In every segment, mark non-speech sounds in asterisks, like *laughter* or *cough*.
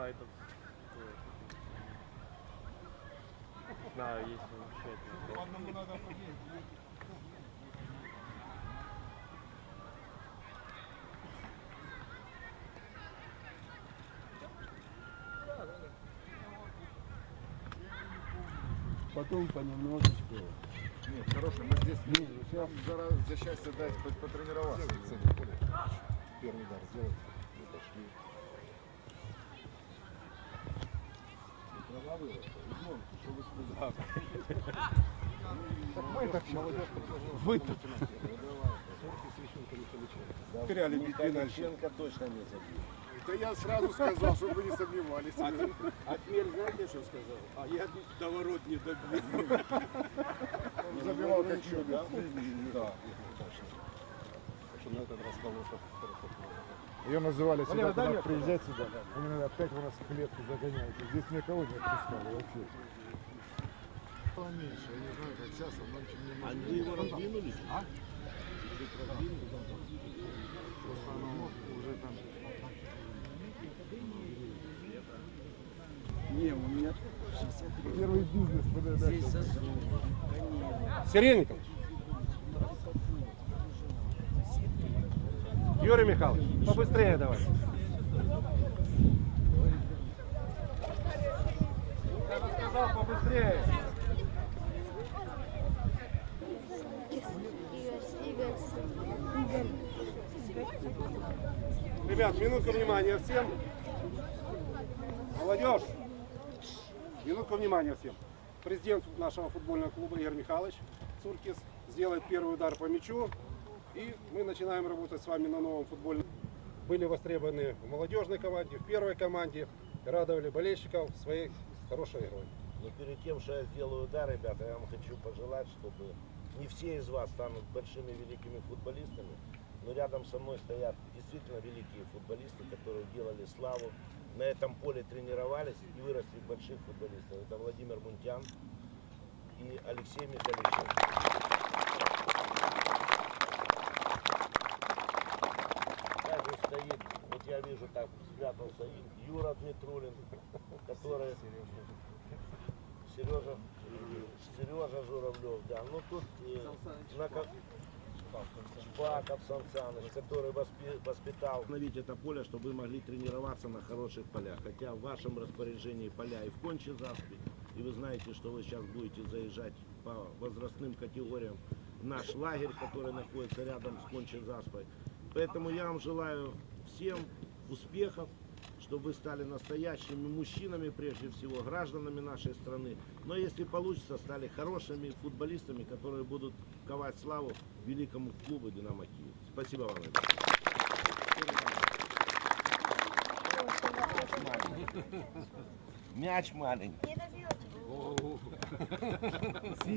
Да, это... Да, есть замечательно. Одному надо победить. Потом понемножечку. Нет, хороший, мы здесь Не, ну сейчас за, за счастье дать по- потренироваться. Первый удар сделать. Мы пошли. Трава выросла. Измон, что вы сказали? Мы так молодежь Вы так. Теряли Михальченко точно не забил. Да я сразу сказал, чтобы вы не сомневались. Отмель знаете, что сказал? А я до ворот не добил. Забивал как чудо. Да. Да. Что на этот раз кого-то Ее называли сюда, Валера, мне приезжать сюда. Вы меня опять у нас в клетку загоняете. Здесь никого не отпускали вообще. Поменьше, я не знаю, как сейчас, а ночью не А вы его раздвинули? А? Просто оно уже там... Не, у меня Первый бизнес. это, здесь засру. Сергей Николаевич. Юрий Михайлович, побыстрее давай. Побыстрее. Ребят, минутку внимания всем. Молодежь, минутку внимания всем. Президент нашего футбольного клуба Игорь Михайлович Цуркис сделает первый удар по мячу. И мы начинаем работать с вами на новом футбольном. Были востребованы в молодежной команде, в первой команде. Радовали болельщиков своей хорошей игрой. Но перед тем, что я сделаю удар, ребята, я вам хочу пожелать, чтобы не все из вас станут большими великими футболистами, но рядом со мной стоят действительно великие футболисты, которые делали славу, на этом поле тренировались и выросли больших футболистов. Это Владимир Мунтян и Алексей Михаличев. Также стоит, вот я вижу, так спрятался и Юра Дмитрулин, который Сережа, Сережа Журавлев, да. Ну тут э, на ко- Шпаков Сан Саныч, который воспи- воспитал. Установить это поле, чтобы вы могли тренироваться на хороших полях. Хотя в вашем распоряжении поля и в Конче Заспе, и вы знаете, что вы сейчас будете заезжать по возрастным категориям в наш лагерь, который находится рядом с Конче Заспой. Поэтому я вам желаю всем успехов, чтобы вы стали настоящими мужчинами, прежде всего, гражданами нашей страны. Но если получится, стали хорошими футболистами, которые будут ковать славу великому клубу «Динамо Киев». Спасибо вам. Мяч маленький.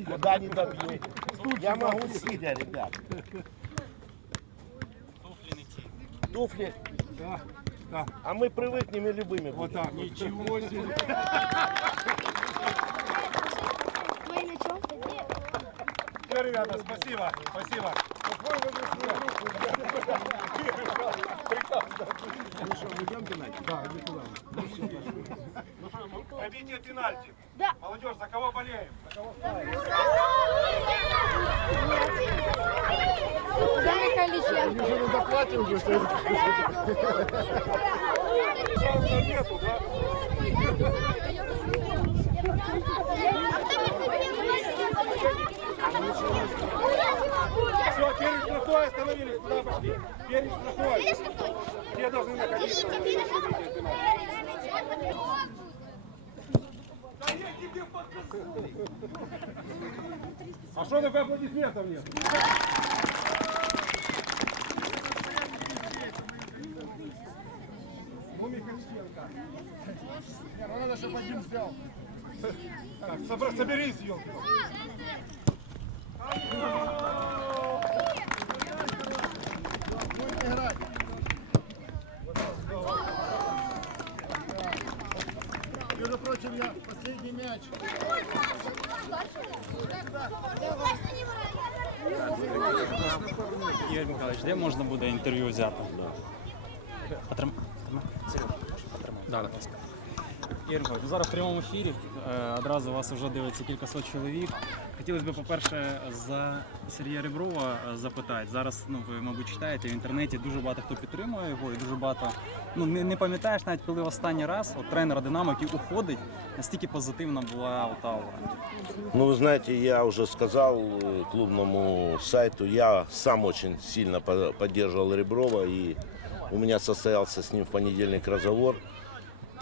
Куда не добьете? Я могу сидя, ребят. Туфли. Да, да. А мы привыкнем и любыми Вот будем. так, ничего себе. Все, ребята, спасибо, спасибо. Ну что, мы идем пенальти? Да, иди туда. Пенальти. Да. Молодежь, за кого болеем? За кого Михайличенко. Уже не доплатим уже, что Шанса нету, да? Все, перед штрафой остановились, куда пошли? Перед штрафой. Где должны находиться? А что такое аплодисментов нет? Надо, чтобы один взял. *laughs* Так, собра- соберись, елки. Будет играть. Между прочим, я последний мяч. Ігор Михайлович, де можна буде інтерв'ю взяти? Потрим... Серега, потримай. Да, будь ласка. Ігор Миколаївич, зараз в прямому ефірі е, одразу вас вже дивиться кількасот чоловік. Хотілося б, по-перше, за Сергія Реброва е, запитати. Зараз, ну ви, мабуть, читаєте в інтернеті, дуже багато хто підтримує його, і дуже багато. Ну не, не пам'ятаєш навіть, коли останній раз от тренера Динамо, який уходить, настільки позитивна була от аура. Ну, вы знаете, я уже сказал э, клубному сайту, я сам очень сильно по- поддерживал Реброва, и у меня состоялся с ним в понедельник разговор.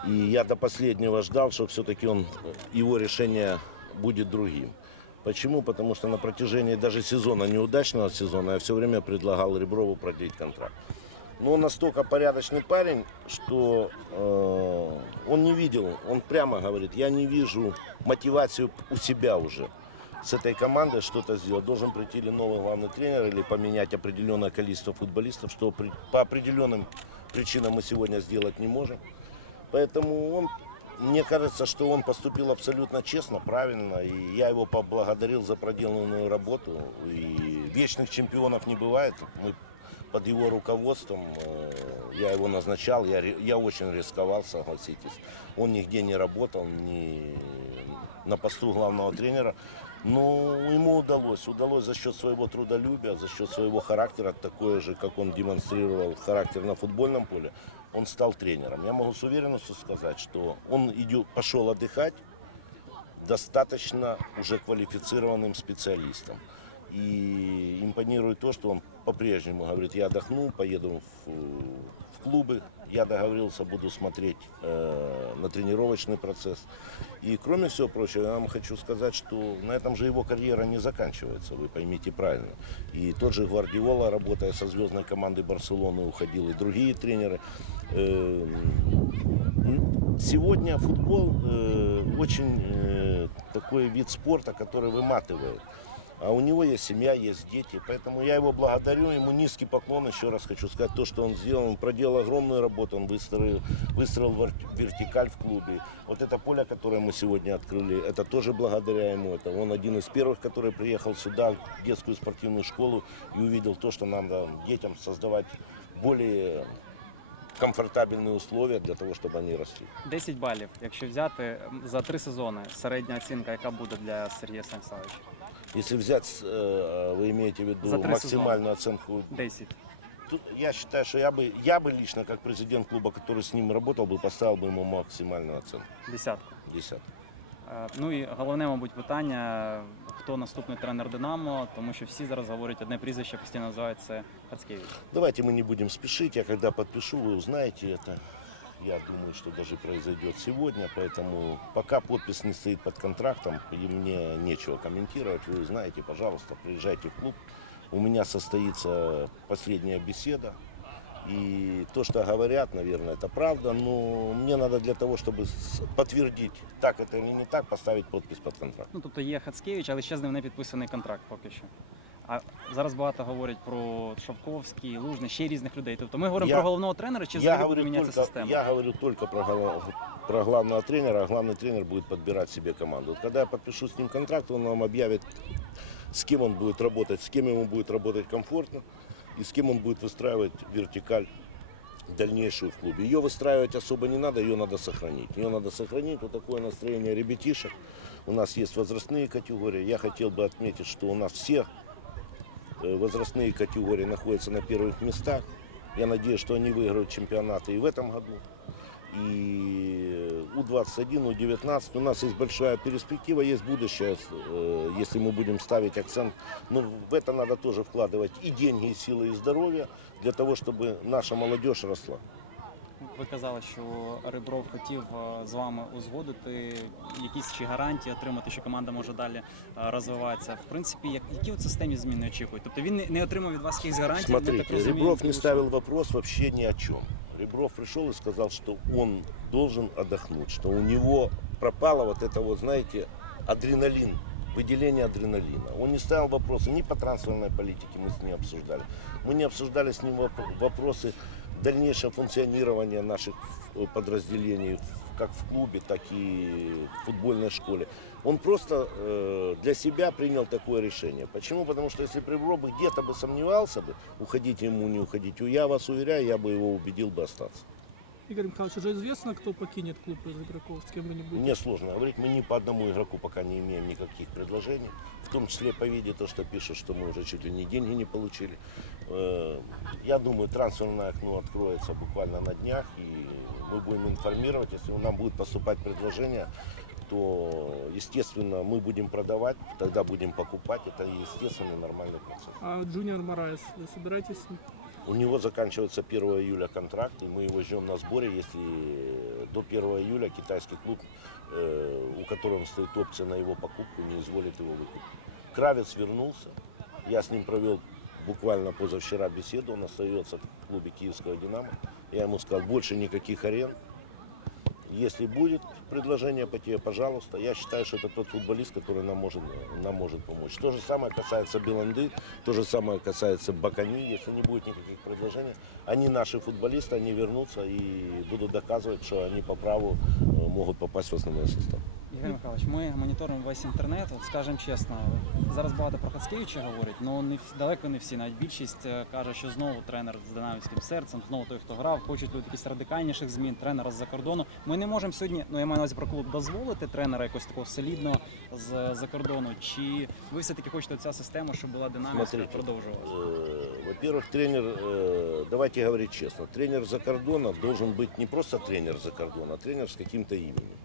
И я до последнего ждал, что все-таки он, его решение будет другим. Почему? Потому что на протяжении даже сезона, неудачного сезона, я все время предлагал Реброву продлить контракт. Но он настолько порядочный парень, что э, он не видел, он прямо говорит, я не вижу мотивацию у себя уже с этой командой что-то сделать. Должен прийти или новый главный тренер, или поменять определенное количество футболистов, что при- по определенным причинам мы сегодня сделать не можем. Поэтому он, мне кажется, что он поступил абсолютно честно, правильно, и я его поблагодарил за проделанную работу. И вечных чемпионов не бывает. Мы под его руководством, э, я его назначал, я, я очень рисковал, согласитесь. Он нигде не работал, ни на посту главного тренера. Но ему удалось, удалось за счет своего трудолюбия, за счет своего характера, такое же, как он демонстрировал характер на футбольном поле, он стал тренером. Я могу с уверенностью сказать, что он идет, пошел отдыхать достаточно уже квалифицированным специалистом. И импонирует то, что он по-прежнему говорит, я отдохну, поеду в, в клубы, я договорился, буду смотреть э, на тренировочный процесс. И кроме всего прочего, я вам хочу сказать, что на этом же его карьера не заканчивается, вы поймите правильно. И тот же Гвардиола, работая со звездной командой Барселоны, уходил, и другие тренеры. Э, Сегодня футбол э, очень э, такой вид спорта, который выматывает. А у него есть семья, есть дети. Поэтому я его благодарю. Ему низкий поклон. Еще раз хочу сказать, то, что он сделал. Он проделал огромную работу. Он выстроил, выстроил вар- вертикаль в клубе. Вот это поле, которое мы сегодня открыли, это тоже благодаря ему. Это он один из первых, который приехал сюда, в детскую спортивную школу, и увидел то, что надо детям создавать более комфортабельные условия для того, чтобы они росли. 10 балів, якщо взяти м, за три сезони, середня оцінка, яка буде для Сергія Станіславовича? Если взять, э, вы имеете в виду За три максимальную оценку 10. Тут я считаю, что я бы, я бы лично, как президент клуба, который с ним работал, бы поставил бы ему максимальную оценку. Десятку. 10. Е, Ну і головне, мабуть, питання: хто наступний тренер Динамо, тому що всі зараз говорять одне прізвище, постійно називають це Хацкевич. Давайте мы не будем спешить. Я когда подпишу, вы узнаете это. Я думаю, что даже произойдет сегодня, поэтому пока подпись не стоит под контрактом, и мне нечего комментировать, вы узнаете, пожалуйста, приезжайте в клуб. У меня состоится последняя беседа. И то, что говорят, наверное, это правда, но мне надо для того, чтобы подтвердить, так это или не так, поставить подпись под контракт. Ну тобто є Хацкевич, але ще з ним не підписаний контракт поки що. А зараз багато говорять про Шовковський, Лужний, ще різних людей. Тобто ми говоримо Я- про головного тренера, чи Я взагалі буде говорю, мінятися только, система? я говорю только про, гла- про главного тренера, а главный тренер будет подбирать себе команду. Вот когда я подпишу с ним контракт, он нам объявит, с кем он будет работать, с кем ему будет работать комфортно и с кем он будет выстраивать вертикаль дальнейшую в клубе. Ее выстраивать особо не надо, ее надо сохранить. Ее надо сохранить, вот такое настроение ребятишек. У нас есть возрастные категории. Я хотел бы отметить, что у нас все э, возрастные категории находятся на первых местах. Я надеюсь, что они выиграют чемпионаты и в этом году. И У-21, У-19. У нас есть большая перспектива, есть будущее, э, если мы будем ставить акцент. Но в это надо тоже вкладывать и деньги, и силы, и здоровье, для того, чтобы наша молодежь росла. Ви казали, що Ребров хотів е, з вами узгодити якісь чи гарантії отримати, що команда може далі е, розвиватися. В принципі, як які от системі зміни очікують? Тобто він не, не отримав від вас якихось гарантій. ми так Смотрите, розуміємо, Ребров не тому ставил вопрос вообще ни о чем. Ребров пришел и сказал, что он должен отдохнуть, что у него пропало вот это вот, знаете, адреналин, выделение адреналина. Он не ставил вопросы ни по трансферной политике, мы с ним обсуждали. Мы не обсуждали с ним воп- вопросы дальнейшего функционирования наших э, подразделений, как в клубе, так и в футбольной школе. Он просто э, для себя принял такое решение. Почему? Потому что если Ребров бы где-то бы сомневался бы, уходить ему, не уходить, я вас уверяю, я бы его убедил бы остаться. Игорь Михайлович, уже известно, кто покинет клуб из игроков, с кем вы не будете? Мне сложно говорить, мы ни по одному игроку пока не имеем никаких предложений. В том числе по виде то, что пишут, что мы уже чуть ли не деньги не получили. Э, Я думаю, трансферное окно откроется буквально на днях, и мы будем информировать, если нам будет поступать предложение, то, естественно, мы будем продавать, тогда будем покупать. Это естественный нормальный процесс. А Джуниор Мораес, вы собираетесь с ним? У него заканчивается 1 июля контракт, и мы его ждем на сборе, если до 1 июля китайский клуб, э, у которого стоит опция на его покупку, не изволит его выкупить. Кравец вернулся, я с ним провел буквально позавчера беседу, он остается в клубе Киевского «Динамо». Я ему сказал, больше никаких аренд. Если будет предложение по тебе, пожалуйста. Я считаю, что это тот футболист, который нам может, нам может помочь. То же самое касается Беланды, то же самое касается Бакани. Если не будет никаких предложений, они наши футболисты, они вернутся и будут доказывать, что они по праву э, могут попасть в основной состав. Ігор Михайлович, ми моніторимо весь інтернет. От скажемо чесно, зараз багато про Хацкевича говорять, але не всі- далеко не всі. Навіть більшість е, каже, що знову тренер з динамівським серцем, знову той, хто грав, хочуть люди якісь радикальніших змін, тренера з-за кордону. Ми не можемо сьогодні, ну я маю на увазі про клуб, дозволити тренера якось такого солідного з-за кордону. Чи ви все-таки хочете ця система, щоб була динамівська, Смотрите, продовжувалася? Э, Во-первых, тренер, э, давайте говорить честно, тренер за кордона должен быть не просто тренер за кордона, а тренер с каким-то именем,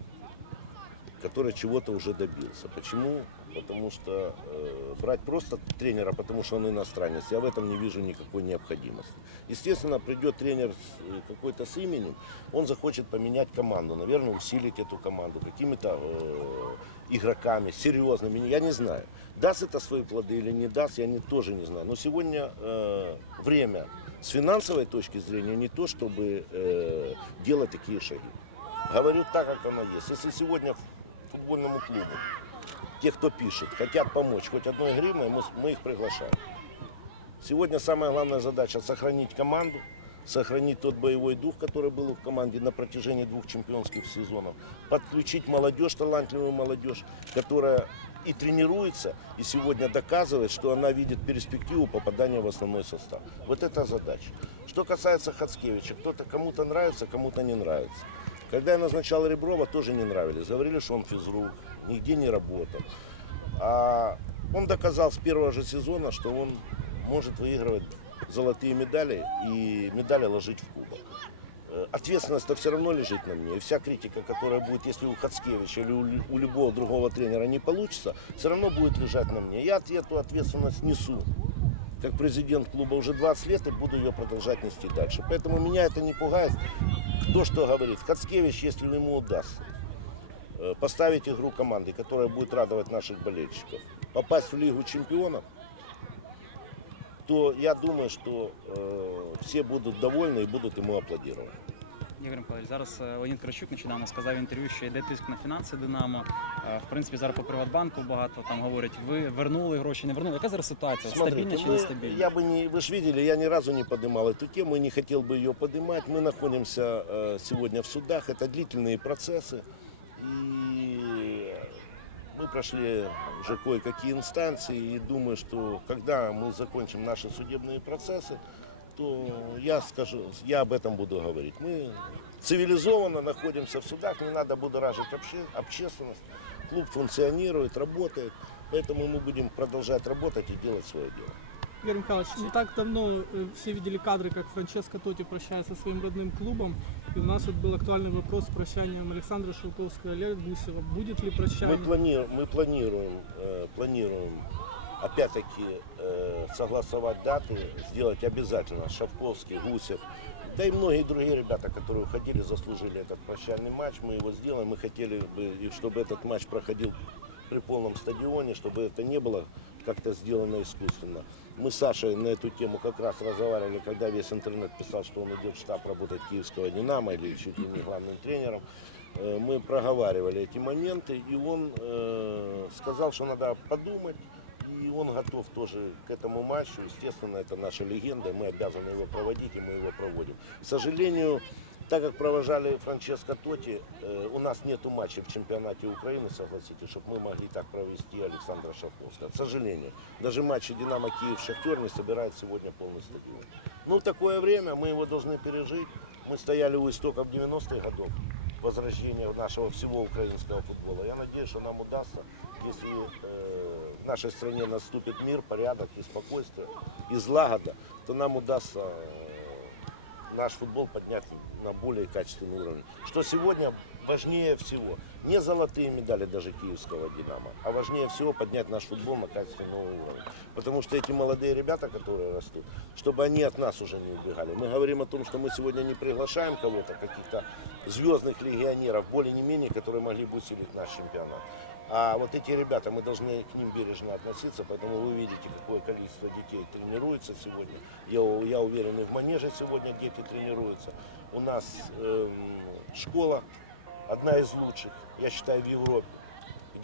Который чего-то уже добился. Почему? Потому что э, брать просто тренера, потому что он иностранец, я в этом не вижу никакой необходимости. Естественно, придет тренер э, какой-то с именем, он захочет поменять команду, наверное, усилить эту команду какими-то э, игроками, серьезными, я не знаю. Даст это свои плоды или не даст, я не, тоже не знаю. Но сегодня э, время с финансовой точки зрения не то, чтобы э, делать такие шаги. Говорю так, как оно есть. Если сегодня футбольному клубу те, кто пишет, хотят помочь хоть одной гривной, мы, мы их приглашаем. Сегодня самая главная задача сохранить команду, сохранить тот боевой дух, который был в команде на протяжении двух чемпионских сезонов, подключить молодежь, талантливую молодежь, которая и тренируется, и сегодня доказывает, что она видит перспективу попадания в основной состав. Вот это задача. Что касается Хацкевича, кто-то кому-то нравится, кому-то не нравится. Когда я назначал Реброва, тоже не нравились. Говорили, что он физрук, нигде не работал. А он доказал с первого же сезона, что он может выигрывать золотые медали и медали ложить в кубок. Э, Ответственность-то все равно лежит на мне. И вся критика, которая будет, если у Хацкевича или у, лю- у любого другого тренера не получится, все равно будет лежать на мне. Я эту ответственность несу как президент клуба уже 20 лет и буду ее продолжать нести дальше. Поэтому меня это не пугает. Кто что говорит. Хацкевич, если ему удастся э, поставить игру команды, которая будет радовать наших болельщиков, попасть в Лигу чемпионов, то я думаю, что э, все будут довольны и будут ему аплодировать. Ігор Миколаївич, зараз е, Леонід Кращук нещодавно сказав в інтерв'ю, що йде тиск на фінанси Динамо. Е, В принципі, зараз по Приватбанку багато там говорять, ви вернули гроші, не вернули. Яка зараз ситуація? Стабільна чи мы- нестабільна? я бы не, вы же видели, я ни разу не поднимал эту тему и не хотел бы ее поднимать. Мы находимся э, сегодня в судах, это длительные процессы. И мы прошли уже кое-какие инстанции и думаю, что когда мы закончим наши судебные процессы, То я скажу, я об этом буду говорить. Мы цивилизованно находимся в судах, не надо будоражить обще- общественность. Клуб функционирует, работает, поэтому мы будем продолжать работать и делать свое дело. Игорь Михайлович, не так давно э, все видели кадры, как Франческо Тоти прощается со своим родным клубом. И у нас вот был актуальный вопрос с прощанием Александра Шелковского и Олега Гусева. Будет ли Мы прощание? планируем, мы планируем, э, планируем опять-таки э, согласовать даты, сделать обязательно Шавковский, Гусев, да и многие другие ребята, которые уходили, заслужили этот прощальный матч. Мы его сделаем. Мы хотели бы, чтобы этот матч проходил при полном стадионе, чтобы это не было как-то сделано искусственно. Мы с Сашей на эту тему как раз разговаривали, когда весь интернет писал, что он идет в штаб работать киевского «Динамо» или чуть ли не главным тренером. Э, Мы проговаривали эти моменты, и он э, сказал, что надо подумать, и он готов тоже к этому матчу. Естественно, это наша легенда, мы обязаны его проводить, и мы его проводим. К сожалению, так как провожали Франческо Тоти, э, у нас нету матчей в чемпионате Украины, согласитесь, чтобы мы могли так провести Александра Шаховского. К сожалению, даже матчи Динамо Киев Шахтер не собирает сегодня полный стадион. Ну, такое время, мы его должны пережить. мы стояли у истоков 90-х годов возрождения нашего всего украинского футбола. Я надеюсь, что нам удастся, если э, в нашей стране наступит мир, порядок и спокойствие, и злагода, то нам удастся э, наш футбол поднять на более качественный уровень. Что сегодня важнее всего, не золотые медали даже киевского «Динамо», а важнее всего поднять наш футбол на качественный уровень. Потому что эти молодые ребята, которые растут, чтобы они от нас уже не убегали. Мы говорим о том, что мы сегодня не приглашаем кого-то, каких-то звездных легионеров, более не менее, которые могли бы усилить наш чемпионат. А вот эти ребята, мы должны к ним бережно относиться, поэтому вы видите, какое количество детей тренируется сегодня. Я, я уверен, и в манеже сегодня дети тренируются. У нас эм, школа одна из лучших, я считаю, в Европе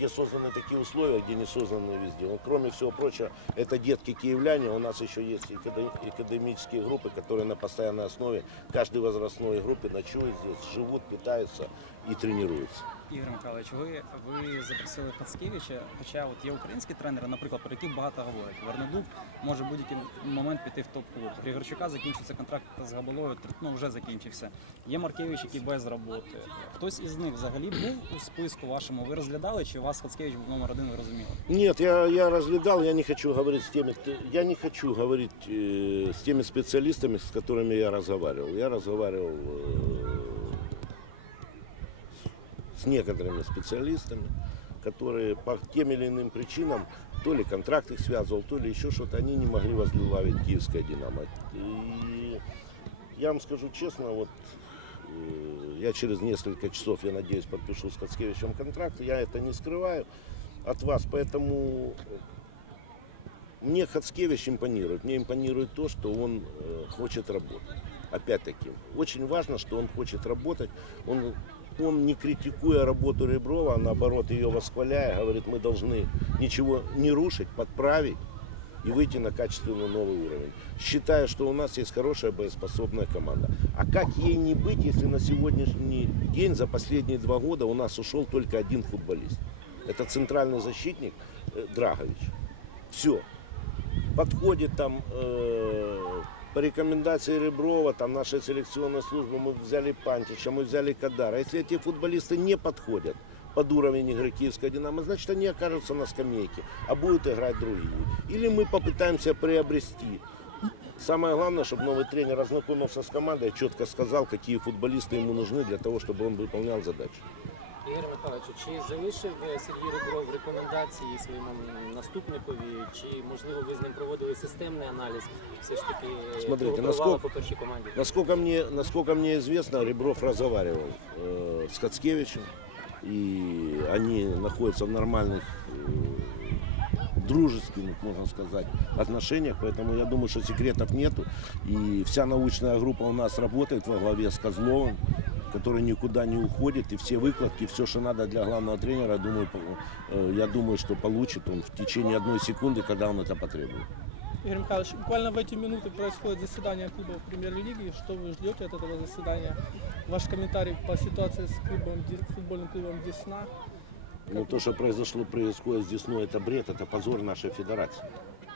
где созданы такие условия, где не созданы везде. Ну, кроме всего прочего, это детки киевляне, у нас еще есть акаде- академические группы, которые на постоянной основе, каждой возрастной группе ночуют здесь, живут, питаются и тренируются. Ігор Михайлович, ви, ви запросили Хацкевича, хоча от є українські тренери, наприклад, про яких багато говорять. Вернедуб може в будь-який момент піти в топ-клуб. Григорчука закінчиться контракт з Габалою, ну вже закінчився. Є Маркевич, який без роботи. Хтось із них взагалі був у списку вашому? Ви розглядали, чи у вас Хацкевич був номер один, ви розуміли? Нет, я, я разглядал, я не хочу говорить с теми, кто- я не хочу говорить э, с теми специалистами, с которыми я разговаривал. Я разговаривал э, с некоторыми специалистами, которые по тем или иным причинам, то ли контракт их связывал, то ли еще что-то, они не могли возглавить киевское «Динамо». И я вам скажу честно, вот э, я через несколько часов, я надеюсь, подпишу с Хацкевичем контракт, я это не скрываю от вас, поэтому мне Хацкевич импонирует. Мне импонирует то, что он э, хочет работать. Опять-таки, очень важно, что он хочет работать. Он, он не критикуя работу Реброва, а наоборот ее восхваляя, говорит, мы должны ничего не рушить, подправить и выйти на качественный новый уровень. Считая, что у нас есть хорошая боеспособная команда. А как ей не быть, если на сегодняшний день, за последние два года у нас ушел только один футболист? Это центральный защитник э, Драгович. Все. Подходит там э, по рекомендации Реброва, там нашей селекционной службы, мы взяли Пантича, мы взяли Кадара. Если эти футболисты не подходят под уровень игры Киевского Динамо, значит они окажутся на скамейке, а будут играть другие. Или мы попытаемся приобрести. Самое главное, чтобы новый тренер ознакомился с командой, четко сказал, какие футболисты ему нужны для того, чтобы он выполнял задачу. Ігор Михайлович, чи залишив е, Сергій Ребров рекомендації своєму наступникові, чи можливо ви з ним проводили системний аналіз все ж таки е, Смотрите, того провалу насколько- по першій команді? Насколько мне, насколько мне известно, Ребров разговаривал э, с Хацкевичем, и они находятся в нормальных э, дружеских, можно сказать, отношениях, поэтому я думаю, что секретов нету. И вся научная группа у нас работает во главе с Козловым, который никуда не уходит, и все выкладки, все, что надо для главного тренера, думаю, э, я думаю, что получит он в течение одной секунды, когда он это потребует. Игорь Михайлович, буквально в эти минуты происходит заседание клуба премьер-лиги. Что вы ждете от этого заседания? Ваш комментарий по ситуации с клубом, футбольным клубом Десна. Ну, то, что произошло, происходит здесь, ну, это бред, это позор нашей федерации.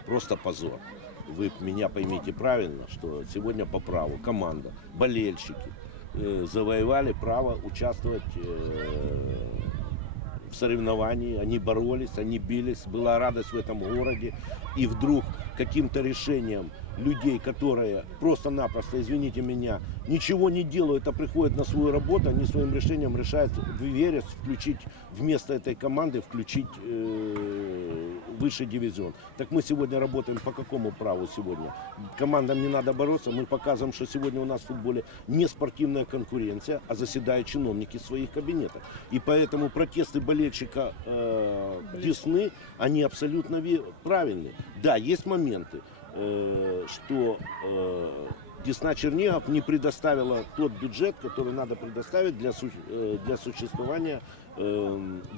Просто позор. Вы меня поймите правильно, что сегодня по праву команда, болельщики завоевали право участвовать э, в соревновании. Они боролись, они бились, была радость в этом городе. И вдруг каким-то решением людей, которые просто-напросто, извините меня, ничего не делают, а приходят на свою работу, они своим решением решают в Верес включить вместо этой команды, включить э, высший дивизион. Так мы сегодня работаем по какому праву сегодня? Командам не надо бороться, мы показываем, что сегодня у нас в футболе не спортивная конкуренция, а заседают чиновники в своих кабинетах. И поэтому протесты болельщика э, Десны, они абсолютно правильные. Да, есть моменты, э, что э, Десна Чернигов не предоставила тот бюджет, который надо предоставить для, э, для существования э, в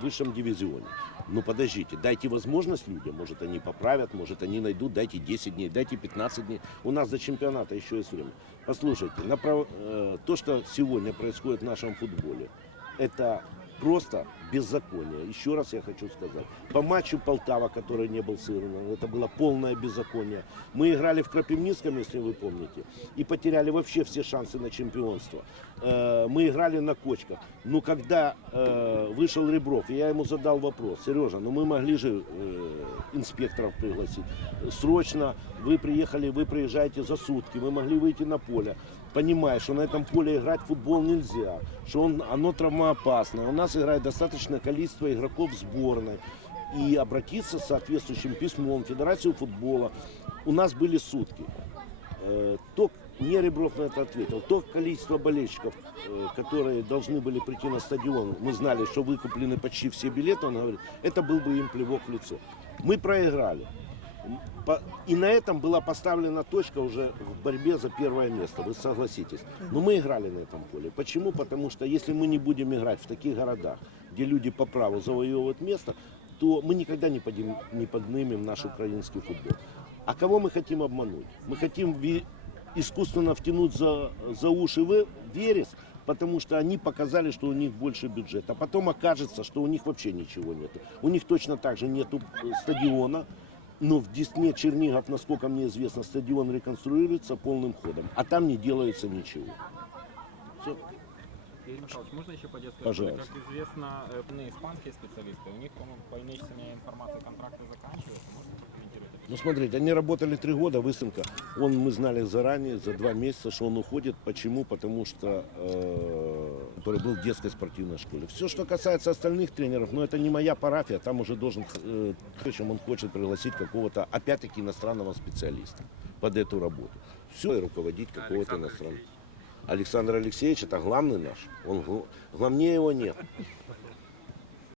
высшем дивизионе. Ну подождите, дайте возможность людям, может они поправят, может они найдут, дайте 10 дней, дайте 15 дней. У нас до чемпионата еще есть время. Послушайте, направ- э, то, что сегодня происходит в нашем футболе, это просто беззаконие. Еще раз я хочу сказать. По матчу Полтава, который не был сыгран, это было полное беззаконие. Мы играли в Крапивницком, если вы помните, и потеряли вообще все шансы на чемпионство. Э, Мы играли на кочках. Но когда э, вышел Ребров, я ему задал вопрос, Сережа, ну мы могли же э, инспекторов пригласить. Срочно вы приехали, вы приезжаете за сутки, мы могли выйти на поле понимая, что на этом поле играть в футбол нельзя, что он, оно травмоопасное. У нас играет достаточное количество игроков сборной. И обратиться с соответствующим письмом в Федерацию футбола. У нас были сутки. Э, То, не Ребров на это ответил, то количество болельщиков, э, которые должны были прийти на стадион, мы знали, что выкуплены почти все билеты, он говорит, это был бы им плевок в лицо. Мы проиграли. И на этом была поставлена точка уже в борьбе за первое место, вы согласитесь. Но мы играли на этом поле. Почему? Потому что если мы не будем играть в таких городах, где люди по праву завоевывают место, то мы никогда не, подним- не поднимем наш украинский футбол. А кого мы хотим обмануть? Мы хотим искусственно втянуть за, за уши в- верес, потому что они показали, что у них больше бюджет. А потом окажется, что у них вообще ничего нет. У них точно так же нет стадиона, но в Десне Чернигов, насколько мне известно, стадион реконструируется полным ходом, а там не делается ничего. Игорь Михайлович, можно еще по детской Пожалуйста. школе? Как известно, э, испанские специалисты, у них, по-моему, по имеющейся информации, контракты заканчиваются. Можно? Ну, смотрите, они работали три года, Высынка. Он, мы знали заранее, за два месяца, что он уходит. Почему? Потому что э, который был в детской спортивной школе. Все, что касается остальных тренеров, ну, это не моя парафия. Там уже должен, э, причем он хочет пригласить какого-то, опять-таки, иностранного специалиста под эту работу. Все, и руководить какого-то иностранного. Александр Алексеевич, это главный наш. Он, гл- главнее его нет.